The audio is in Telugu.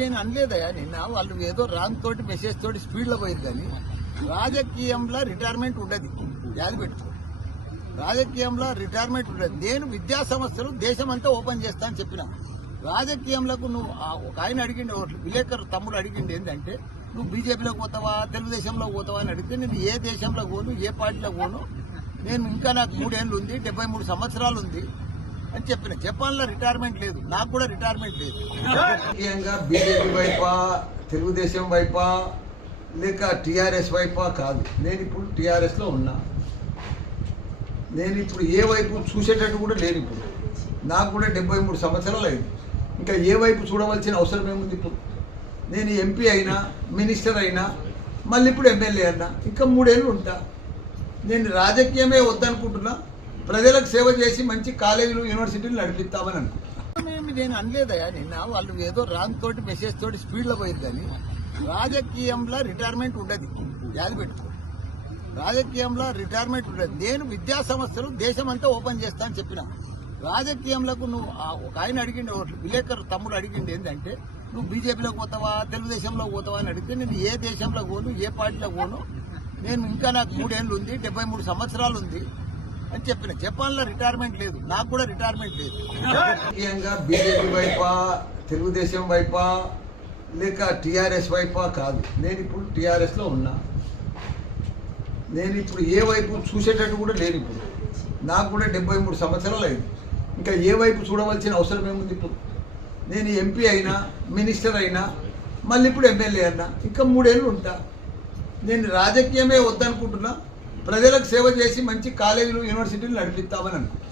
నేను అనలేదయా నిన్న వాళ్ళు ఏదో రాంగ్ తోటి మెసేజ్ తోటి స్పీడ్లో పోయింది కానీ రాజకీయంలో రిటైర్మెంట్ ఉండదు. యాది పెట్టుకో, రాజకీయంలో రిటైర్మెంట్ ఉండదు. నేను విద్యా సంస్థలు దేశమంతా ఓపెన్ చేస్తా అని చెప్పిన. రాజకీయంలో నువ్వు ఒక ఆయన అడిగిండు, విలేకరు తమ్ముడు అడిగిండు ఏంటంటే నువ్వు బీజేపీలోకి పోతావా తెలుగుదేశంలో పోతావా అని అడిగితే నేను ఏ దేశంలో పోను ఏ పార్టీలో పోను, నేను ఇంకా నాకు 3 ఏళ్ళు ఉంది 73 సంవత్సరాలు ఉంది అని చెప్పిన. జపాన్లో రిటైర్మెంట్ లేదు, నాకు కూడా రిటైర్మెంట్ లేదు. రాజకీయంగా బీజేపీ వైపా తెలుగుదేశం వైపా లేక టీఆర్ఎస్ వైపా కాదు. నేను ఇప్పుడు టీఆర్ఎస్లో ఉన్నా. నేను ఇప్పుడు ఏ వైపు చూసేటట్టు కూడా లేను. ఇప్పుడు నాకు కూడా 73 సంవత్సరాలు అయింది. ఇంకా ఏ వైపు చూడవలసిన అవసరం ఏముంది? ఇప్పుడు నేను ఎంపీ అయినా మినిస్టర్ అయినా మళ్ళీ ఇప్పుడు ఎమ్మెల్యే అయినా ఇంకా 3 ఏళ్ళు ఉంటా. నేను రాజకీయమే వద్దనుకుంటున్నా. ప్రజలకు సేవ చేసి మంచి కాలేజీలు యూనివర్సిటీలు నడిపిస్తామని అనుకుంటున్నా. నేను అనలేదయా నిన్న వాళ్ళు ఏదో రాంగ్ తోటి మెసేజ్ తోటి స్పీడ్లో పోయింది కానీ రాజకీయంలో రిటైర్మెంట్ ఉండదు. యాది పెట్టుకో, రాజకీయంలో రిటైర్మెంట్ ఉండదు. నేను విద్యా సంస్థలు దేశమంతా ఓపెన్ చేస్తా అని చెప్పిన. రాజకీయంలో నువ్వు ఒక ఆయన అడిగిండు, విలేకరు తమ్ముడు అడిగిండు ఏంటంటే నువ్వు బీజేపీలోకి పోతావా తెలుగుదేశంలో పోతావా అని అడిగితే నేను ఏ దేశంలో పోను ఏ పార్టీలో పోను, నేను ఇంకా నాకు 3 ఏళ్ళు ఉంది 73 సంవత్సరాలు ఉంది అని చెప్పిన. జపాన్లో రిటైర్మెంట్ లేదు, నాకు కూడా రిటైర్మెంట్ లేదు. రాజకీయంగా బీజేపీ వైపా తెలుగుదేశం వైపా లేక టీఆర్ఎస్ వైపా కాదు. నేను ఇప్పుడు టీఆర్ఎస్లో ఉన్నా. నేను ఇప్పుడు ఏ వైపు చూసేటట్టు కూడా లేను. ఇప్పుడు నాకు కూడా 73 సంవత్సరాలు అయింది. ఇంకా ఏ వైపు చూడవలసిన అవసరం ఏముంది? ఇప్పుడు నేను ఎంపీ అయినా మినిస్టర్ అయినా మళ్ళీ ఇప్పుడు ఎమ్మెల్యే అయినా ఇంకా 3 ఏళ్ళు ఉంటా. నేను రాజకీయమే వద్దనుకుంటున్నా. ప్రజలకు సేవ చేసి మంచి కాలేజీలు యూనివర్సిటీలు నడిపిస్తామని అనుకుంటున్నా.